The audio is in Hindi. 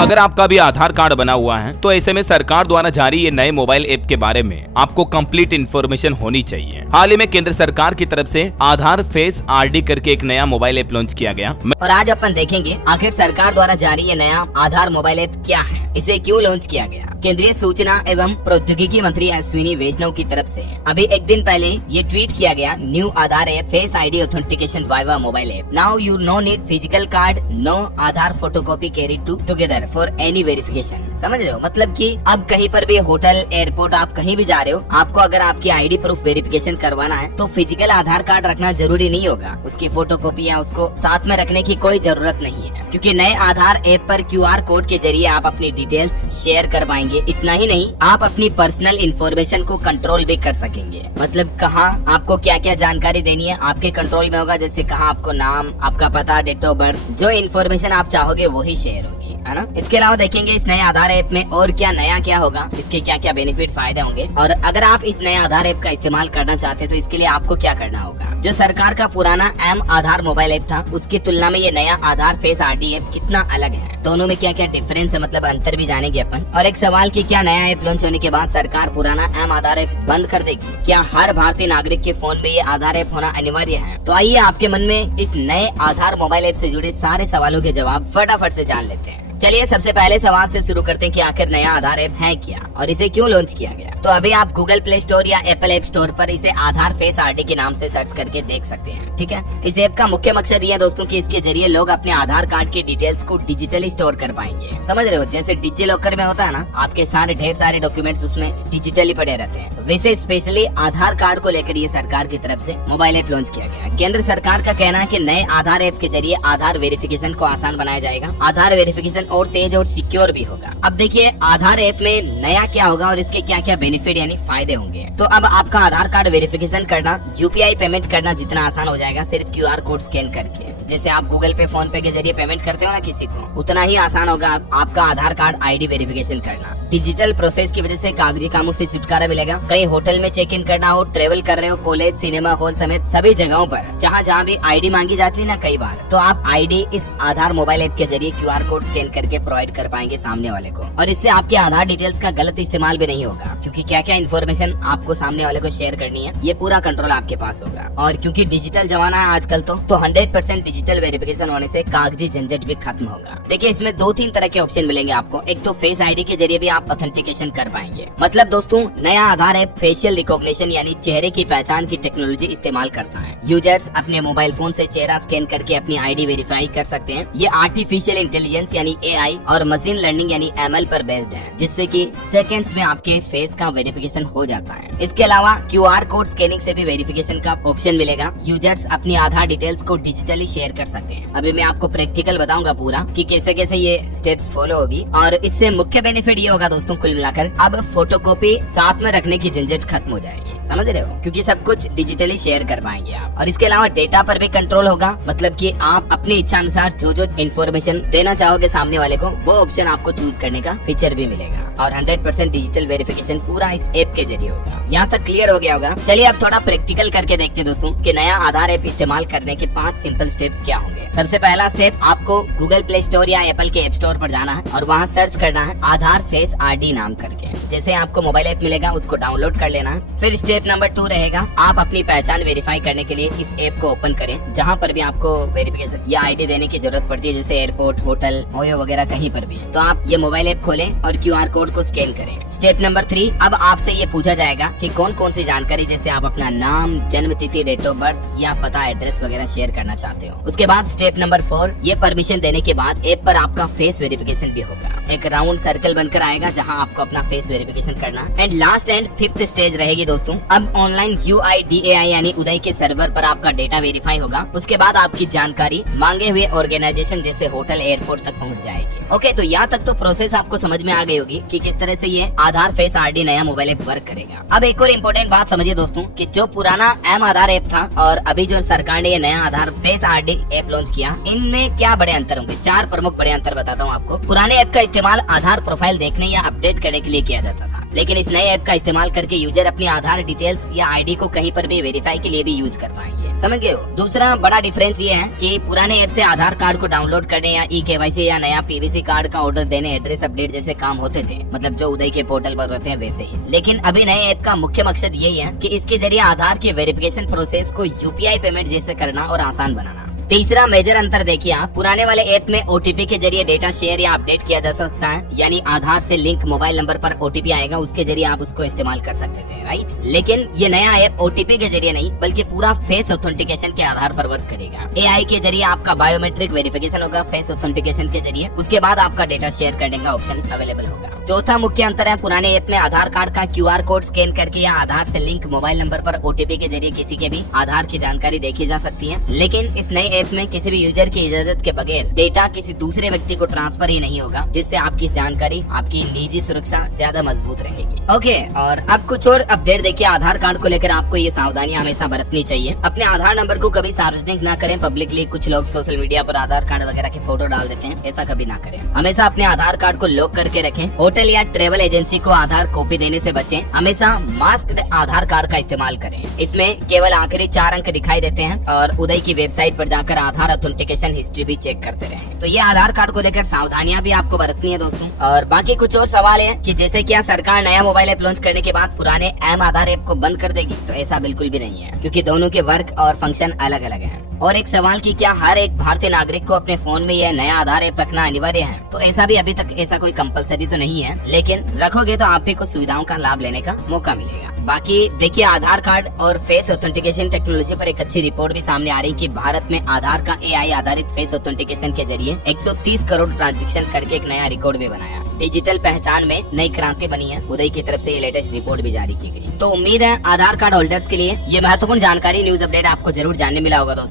अगर आपका भी आधार कार्ड बना हुआ है तो ऐसे में सरकार द्वारा जारी ये नए मोबाइल ऐप के बारे में आपको कंप्लीट इन्फॉर्मेशन होनी चाहिए। हाल ही में केंद्र सरकार की तरफ से आधार फेस आरडी करके एक नया मोबाइल ऐप लॉन्च किया गया और आज अपन देखेंगे आखिर सरकार द्वारा जारी ये नया आधार मोबाइल ऐप क्या है, इसे क्यों लॉन्च किया गया। केंद्रीय सूचना एवं प्रौद्योगिकी मंत्री अश्विनी वैष्णव की तरफ से अभी एक दिन पहले ये ट्वीट किया गया, new Aadhaar app face ID authentication via mobile app. Now you no need physical card, no Aadhaar photocopy carry together for any verification. समझ रहे हो, मतलब कि अब कहीं पर भी होटल, एयरपोर्ट, आप कहीं भी जा रहे हो, आपको अगर आपकी आईडी प्रूफ वेरिफिकेशन करवाना है तो फिजिकल आधार कार्ड रखना जरूरी नहीं होगा। उसकी फोटोकॉपी या उसको साथ में रखने की कोई जरूरत नहीं है, क्योंकि नए आधार ऐप पर QR कोड के जरिए आप अपनी डिटेल्स शेयर कर पाएंगे। इतना ही नहीं, आप अपनी पर्सनल इंफॉर्मेशन को कंट्रोल भी कर सकेंगे। मतलब कहाँ आपको क्या क्या जानकारी देनी है आपके कंट्रोल में होगा, जैसे कहाँ आपको नाम, आपका पता, डेट ऑफ बर्थ, जो इन्फॉर्मेशन आप चाहोगे वही शेयर होगी, है ना। इसके अलावा देखेंगे इस नए आधार ऐप में और क्या नया क्या होगा, इसके क्या क्या बेनिफिट फायदे होंगे। और अगर आप इस नए आधार ऐप का इस्तेमाल करना चाहते हैं तो इसके लिए आपको क्या करना होगा। जो सरकार का पुराना एम आधार मोबाइल ऐप था उसकी तुलना में ये नया आधार फेस आरडी ऐप कितना अलग है, दोनों में क्या क्या डिफरेंस है, मतलब अंतर भी जानेंगे अपन। और एक सवाल कि क्या नया ऐप लॉन्च होने के बाद सरकार पुराना एम आधार ऐप बंद कर देगी, क्या हर भारतीय नागरिक के फोन में ये आधार ऐप होना अनिवार्य है। तो आइए आपके मन में इस नए आधार मोबाइल ऐप से जुड़े सारे सवालों के जवाब फटाफट से जान लेते हैं। चलिए सबसे पहले सवाल से शुरू करते हैं कि आखिर नया आधार ऐप है क्या और इसे क्यों लॉन्च किया गया। तो अभी आप गूगल प्ले स्टोर या एप्पल ऐप स्टोर पर इसे आधार फेस आरडी के नाम से सर्च करके देख सकते हैं, ठीक है। इस ऐप का मुख्य मकसद ये है दोस्तों कि इसके जरिए लोग अपने आधार कार्ड की डिटेल्स को डिजिटली स्टोर कर पाएंगे। समझ रहे हो, जैसे डिजी लॉकर में होता है ना, आपके सारे ढेर सारे डॉक्यूमेंट्स उसमें डिजिटली पड़े रहते हैं, वैसे स्पेशली आधार कार्ड को लेकर ये सरकार की तरफ से मोबाइल ऐप लॉन्च किया गया। केंद्र सरकार का कहना है कि नए आधार ऐप के जरिए आधार वेरिफिकेशन को आसान बनाया जाएगा, आधार वेरिफिकेशन और तेज और सिक्योर भी होगा। अब देखिए आधार ऐप में नया क्या होगा और इसके क्या क्या बेनिफिट यानी फायदे होंगे। तो अब आपका आधार कार्ड वेरिफिकेशन करना, UPI पेमेंट करना जितना आसान हो जाएगा सिर्फ QR कोड स्कैन करके। जैसे आप गूगल पे, फोन पे के जरिए पेमेंट करते हो ना किसी को, उतना ही आसान होगा आपका आधार कार्ड ID वेरिफिकेशन करना। डिजिटल प्रोसेस की वजह से कागजी कामों से छुटकारा मिलेगा। कहीं होटल में चेक इन करना हो, ट्रेवल कर रहे हो, कॉलेज, सिनेमा हॉल समेत सभी जगहों पर जहाँ भी ID मांगी जाती है ना कई बार, तो आप ID इस आधार मोबाइल ऐप के जरिए QR कोड स्कैन करके प्रोवाइड कर पाएंगे सामने वाले को। और इससे आपके आधार डिटेल्स का गलत इस्तेमाल भी नहीं होगा, क्योंकि क्या क्या इन्फॉर्मेशन आपको सामने वाले को शेयर करनी है ये पूरा कंट्रोल आपके पास होगा। और क्योंकि डिजिटल जमाना है आजकल तो 100% डिजिटल वेरिफिकेशन होने से कागजी झंझट भी खत्म होगा। देखिए इसमें 2-3 तरह के ऑप्शन मिलेंगे आपको। एक तो फेस आईडी के जरिए भी आप ऑथेंटिकेशन कर पाएंगे। मतलब दोस्तों नया आधार ऐप फेशियल रिकॉग्निशन यानी चेहरे की पहचान की टेक्नोलॉजी इस्तेमाल करता है। यूजर्स अपने मोबाइल फोन से चेहरा स्कैन करके अपनी आईडी वेरीफाई कर सकते हैं। ये आर्टिफिशियल इंटेलिजेंस यानी AI और मशीन लर्निंग यानी ML पर बेस्ड है, जिससे कि सेकंड्स में आपके फेस का वेरिफिकेशन हो जाता है। इसके अलावा QR कोड स्कैनिंग से भी वेरिफिकेशन का ऑप्शन मिलेगा। यूजर्स अपनी आधार डिटेल्स को डिजिटली शेयर कर सकते हैं। अभी मैं आपको प्रैक्टिकल बताऊंगा पूरा कि कैसे कैसे ये स्टेप्स फॉलो होगी। और इससे मुख्य बेनिफिट ये होगा दोस्तों कुल मिलाकर, अब फोटोकॉपी साथ में रखने की झंझट खत्म हो जाएगी। समझ रहे हो, क्योंकि सब कुछ डिजिटली शेयर कर पाएंगे आप। और इसके अलावा डेटा पर भी कंट्रोल होगा, मतलब कि आप अपनी इच्छा अनुसार जो जो इन्फॉर्मेशन देना चाहोगे सामने वाले को वो ऑप्शन आपको चूज करने का फीचर भी मिलेगा। और 100% डिजिटल वेरिफिकेशन पूरा इस ऐप के जरिए होगा। यहाँ तक क्लियर हो गया होगा। चलिए अब थोड़ा प्रैक्टिकल करके देखते हैं दोस्तों कि नया आधार ऐप इस्तेमाल करने के 5 सिंपल स्टेप्स क्या होंगे। सबसे पहला स्टेप, आपको गूगल प्ले स्टोर या एप्पल के ऐप स्टोर पर जाना है और वहाँ सर्च करना है आधार फेस आरडी नाम करके। जैसे आपको मोबाइल ऐप मिलेगा उसको डाउनलोड कर लेना है। फिर स्टेप नंबर 2 रहेगा, आप अपनी पहचान वेरीफाई करने के लिए इस ऐप को ओपन करें जहाँ पर भी आपको वेरिफिकेशन या आईडी देने की जरूरत पड़ती है, जैसे एयरपोर्ट, होटल, ओयो वगैरह कहीं पर भी। तो आप ये मोबाइल ऐप खोलें और QR कोड को स्कैन करें। स्टेप नंबर 3, अब आपसे ये पूछा जाएगा कि कौन कौन सी जानकारी, जैसे आप अपना नाम, जन्म तिथि, डेट ऑफ बर्थ या पता, एड्रेस वगैरह शेयर करना चाहते हो। उसके बाद स्टेप नंबर 4, ये परमिशन देने के बाद ऐप पर आपका फेस वेरिफिकेशन भी होगा। एक राउंड सर्कल बनकर आएगा जहाँ आपको अपना फेस वेरिफिकेशन करना। And last and 5th stage रहेगी दोस्तों, अब ऑनलाइन UIDAI यानी उदय के सर्वर पर आपका डेटा वेरीफाई होगा। उसके बाद आपकी जानकारी मांगे हुए ऑर्गेनाइजेशन जैसे होटल, एयरपोर्ट तक पहुंच जाएगी। ओके, तो यहाँ तक तो प्रोसेस आपको समझ में आ गई होगी कि किस तरह से ये आधार फेस आरडी नया मोबाइल ऐप वर्क करेगा। अब एक और इम्पोर्टेंट बात समझिए दोस्तों कि जो पुराना एम आधार ऐप था और अभी जो सरकार ने ये नया आधार फेस आरडी ऐप लॉन्च किया, इनमें क्या बड़े अंतर होंगे। 4 प्रमुख बड़े अंतर बताता हूँ आपको। पुराने ऐप का इस्तेमाल आधार प्रोफाइल देखने या अपडेट करने के लिए किया जाता था, लेकिन इस नए ऐप का इस्तेमाल करके यूजर अपनी आधार डिटेल्स या आईडी को कहीं पर भी वेरीफाई के लिए भी यूज कर पाएंगे। समझ गए हो? दूसरा बड़ा डिफरेंस ये है कि पुराने ऐप से आधार कार्ड को डाउनलोड करने या ई-केवाईसी या नया पीवीसी कार्ड का ऑर्डर देने, एड्रेस अपडेट जैसे काम होते थे, मतलब जो उदय के पोर्टल पर रहते हैं वैसे ही। लेकिन अभी नए ऐप का मुख्य मकसद यही है कि इसके जरिए आधार की वेरिफिकेशन प्रोसेस को यूपीआई पेमेंट जैसे करना और आसान बनाना। तीसरा मेजर अंतर देखिए आप, पुराने वाले ऐप में ओटीपी के जरिए डेटा शेयर या अपडेट किया जा सकता है, यानी आधार से लिंक मोबाइल नंबर पर ओटीपी आएगा, उसके जरिए आप उसको इस्तेमाल कर सकते थे, राइट। लेकिन ये नया ऐप ओटीपी के जरिए नहीं बल्कि पूरा फेस ऑथेंटिकेशन के आधार पर वर्क करेगा। एआई के जरिए आपका बायोमेट्रिक वेरिफिकेशन होगा फेस ऑथेंटिकेशन के जरिए, उसके बाद आपका डेटा शेयर करने का ऑप्शन अवेलेबल होगा। चौथा मुख्य अंतर है, पुराने ऐप में आधार कार्ड का क्यूआर कोड स्कैन करके या आधार से लिंक मोबाइल नंबर पर ओटीपी के जरिए किसी के भी आधार की जानकारी देखी जा सकती है, लेकिन इस नए ऐप में किसी भी यूजर की इजाजत के बगैर डेटा किसी दूसरे व्यक्ति को ट्रांसफर ही नहीं होगा, जिससे आपकी जानकारी, आपकी निजी सुरक्षा ज्यादा मजबूत रहेगी। ओके, और अब कुछ और अपडेट देखिए। आधार कार्ड को लेकर आपको ये सावधानियां हमेशा बरतनी चाहिए। अपने आधार नंबर को कभी सार्वजनिक ना करें पब्लिकली। कुछ लोग सोशल मीडिया पर आधार कार्ड वगैरह की फोटो डाल देते हैं, ऐसा कभी ना करें। हमेशा अपने आधार कार्ड को लॉक करके रखें। होटल या ट्रेवल एजेंसी को आधार कॉपी देने से बचें। हमेशा मास्क्ड आधार कार्ड का इस्तेमाल करें, इसमें केवल आखिरी 4 अंक दिखाई देते हैं, और उदय की वेबसाइट पर जाकर आधार ऑथेंटिकेशन हिस्ट्री भी चेक करते रहें। तो ये आधार कार्ड को लेकर सावधानियां भी आपको बरतनी है दोस्तों। और बाकी कुछ और सवाल है कि जैसे क्या सरकार नया मोबाइल ऐप लॉन्च करने के बाद पुराने एम आधार ऐप को बंद कर देगी, तो ऐसा बिल्कुल भी नहीं है, क्योंकि दोनों के वर्क और फंक्शन अलग अलग हैं। और एक सवाल कि क्या हर एक भारतीय नागरिक को अपने फोन में यह नया आधार ऐप रखना अनिवार्य है, तो ऐसा भी अभी तक ऐसा कोई कंपलसरी तो नहीं है, लेकिन रखोगे तो आप भी कुछ सुविधाओं का लाभ लेने का मौका मिलेगा। बाकी देखिए, आधार कार्ड और फेस ऑथेंटिकेशन टेक्नोलॉजी पर एक अच्छी रिपोर्ट भी सामने आ रही कि भारत में आधार का एआई आधारित फेस ऑथेंटिकेशन के जरिए 130 करोड़ ट्रांजैक्शन करके एक नया रिकॉर्ड भी बनाया। डिजिटल पहचान में नई क्रांति बनी है। उदय की तरफ से ये लेटेस्ट रिपोर्ट भी जारी की गई। तो उम्मीद है आधार कार्ड होल्डर्स के लिए ये महत्वपूर्ण जानकारी, न्यूज अपडेट आपको जरूर जानने मिला होगा दोस्तों।